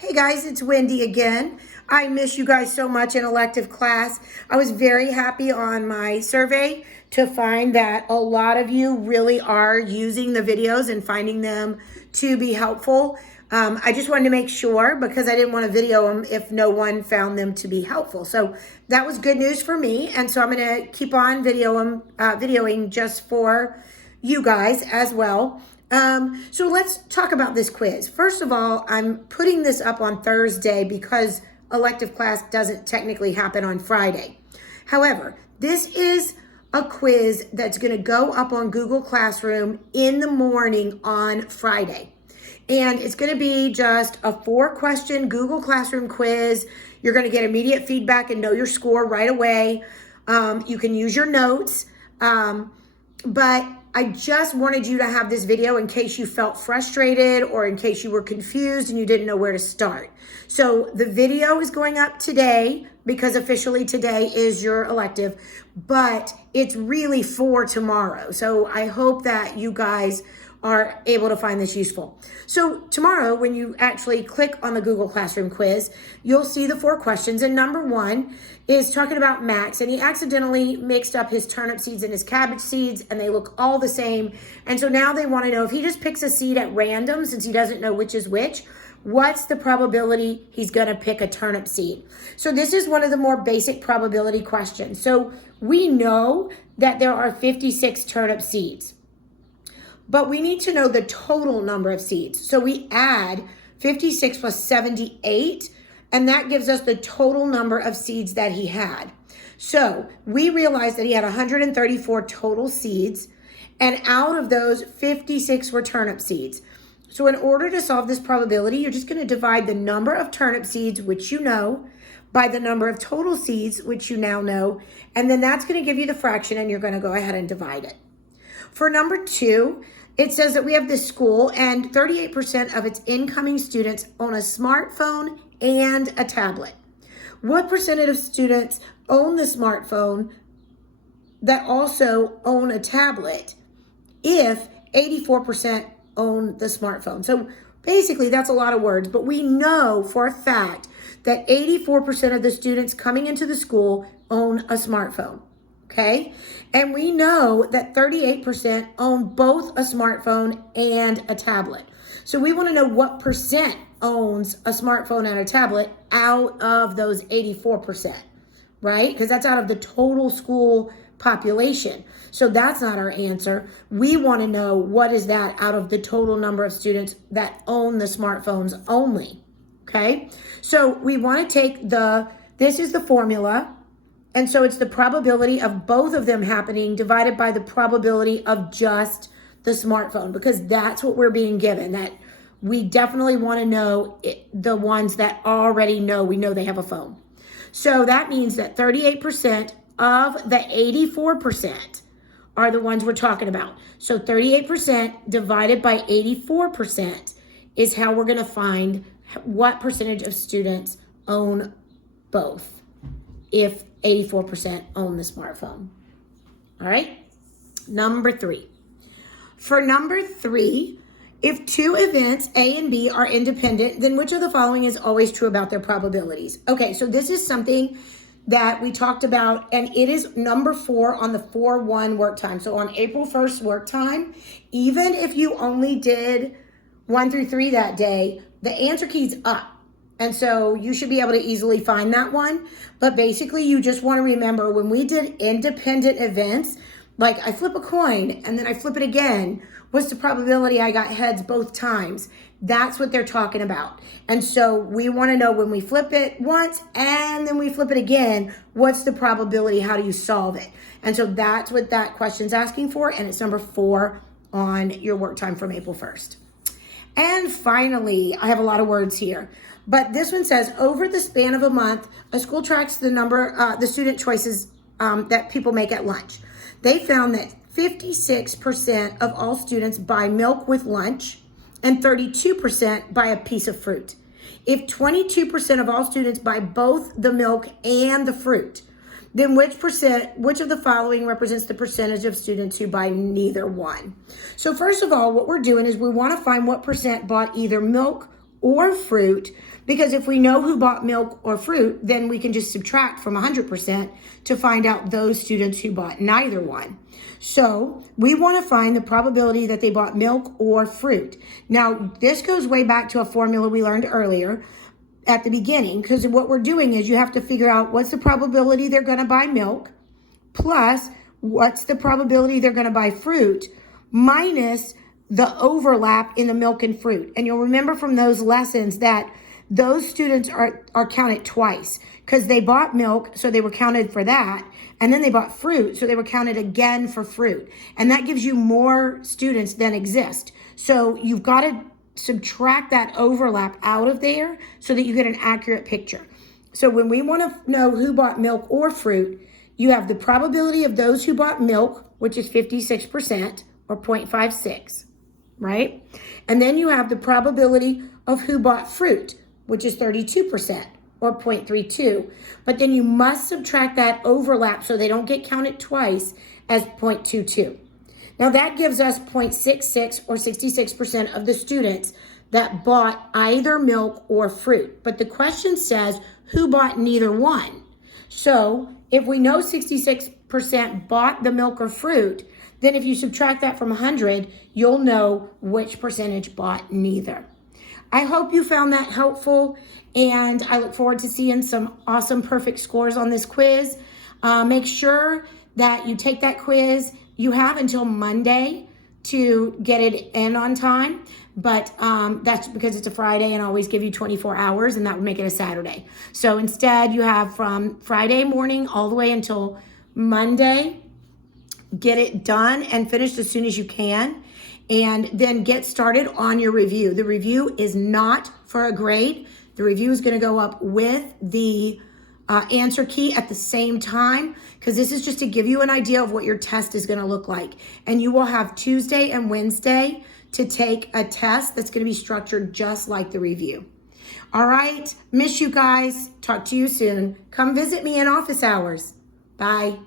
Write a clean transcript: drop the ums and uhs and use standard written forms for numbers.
Hey guys, it's Wendy again. I miss you guys so much in elective class. I was very happy on my survey to find that a lot of you really are using the videos and finding them to be helpful. I just wanted to make sure because I didn't want to video them if no one found them to be helpful. So that was good news for me. And so I'm going to keep on videoing just for you guys as well. So let's talk about this quiz. First of all, I'm putting this up on Thursday because elective class doesn't technically happen on Friday. However, this is a quiz that's going to go up on Google Classroom in the morning on Friday. And it's going to be just a 4-question Google Classroom quiz. You're going to get immediate feedback and know your score right away. You can use your notes, but I just wanted you to have this video in case you felt frustrated or in case you were confused and you didn't know where to start. So the video is going up today because officially today is your elective, but it's really for tomorrow. So I hope that you guys are able to find this useful. So tomorrow, when you actually click on the Google Classroom quiz, you'll see the 4 questions. And number 1 is talking about Max, and he accidentally mixed up his turnip seeds and his cabbage seeds, and they look all the same. And so now they want to know if he just picks a seed at random, since he doesn't know which is which, what's the probability he's going to pick a turnip seed? So this is one of the more basic probability questions. So we know that there are 56 turnip seeds, but we need to know the total number of seeds. So we add 56 plus 78, and that gives us the total number of seeds that he had. So we realized that he had 134 total seeds, and out of those, 56 were turnip seeds. So in order to solve this probability, you're just going to divide the number of turnip seeds, which you know, by the number of total seeds, which you now know, and then that's going to give you the fraction, and you're going to go ahead and divide it. For number 2, it says that we have this school and 38% of its incoming students own a smartphone and a tablet. What percentage of students own the smartphone that also own a tablet if 84% own the smartphone? So basically that's a lot of words, but we know for a fact that 84% of the students coming into the school own a smartphone. Okay, and we know that 38% own both a smartphone and a tablet. So we want to know what percent owns a smartphone and a tablet out of those 84%, right? Because that's out of the total school population. So that's not our answer. We want to know what is that out of the total number of students that own the smartphones only, okay? So we want to take this is the formula. And so it's the probability of both of them happening divided by the probability of just the smartphone, because that's what we're being given, that we definitely want to know the ones that already know we know they have a phone. So that means that 38% of the 84% are the ones we're talking about. So 38% divided by 84% is how we're going to find what percentage of students own both if 84% own the smartphone. All right. Number 3. For number 3, if 2 events, A and B, are independent, then which of the following is always true about their probabilities? Okay, so this is something that we talked about, and it is number 4 on the 4-1 work time. So on April 1st work time, even if you only did 1 through 3 that day, the answer key's up. And so you should be able to easily find that one. But basically, you just want to remember when we did independent events, like I flip a coin and then I flip it again, what's the probability I got heads both times? That's what they're talking about. And so we want to know when we flip it once and then we flip it again, what's the probability? How do you solve it? And so that's what that question's asking for. And it's number 4 on your work time from April 1st. And finally, I have a lot of words here, but this one says, over the span of a month, a school tracks the number, the student choices that people make at lunch. They found that 56% of all students buy milk with lunch and 32% buy a piece of fruit. If 22% of all students buy both the milk and the fruit, then which of the following represents the percentage of students who buy neither one? So first of all, what we're doing is we want to find what percent bought either milk or fruit, because if we know who bought milk or fruit, then we can just subtract from 100% to find out those students who bought neither one. So we want to find the probability that they bought milk or fruit. Now, this goes way back to a formula we learned earlier at the beginning, because what we're doing is you have to figure out what's the probability they're going to buy milk plus what's the probability they're going to buy fruit minus the overlap in the milk and fruit. And you'll remember from those lessons that those students are counted twice, because they bought milk, so they were counted for that. And then they bought fruit, so they were counted again for fruit. And that gives you more students than exist. So you've got to subtract that overlap out of there so that you get an accurate picture. So when we want to know who bought milk or fruit, you have the probability of those who bought milk, which is 56% or 0.56, right? And then you have the probability of who bought fruit, which is 32% or 0.32. But then you must subtract that overlap so they don't get counted twice as 0.22. Now that gives us 0.66 or 66% of the students that bought either milk or fruit. But the question says who bought neither one. So if we know 66% bought the milk or fruit, then if you subtract that from 100, you'll know which percentage bought neither. I hope you found that helpful, and I look forward to seeing some awesome perfect scores on this quiz. Make sure that you take that quiz. You have until Monday to get it in on time, but that's because it's a Friday and I always give you 24 hours, and that would make it a Saturday. So instead, you have from Friday morning all the way until Monday. Get it done and finished as soon as you can, and then get started on your review. The review is not for a grade. The review is going to go up with the answer key at the same time, because this is just to give you an idea of what your test is going to look like. And you will have Tuesday and Wednesday to take a test that's going to be structured just like the review. All right, miss you guys. Talk to you soon. Come visit me in office hours. Bye.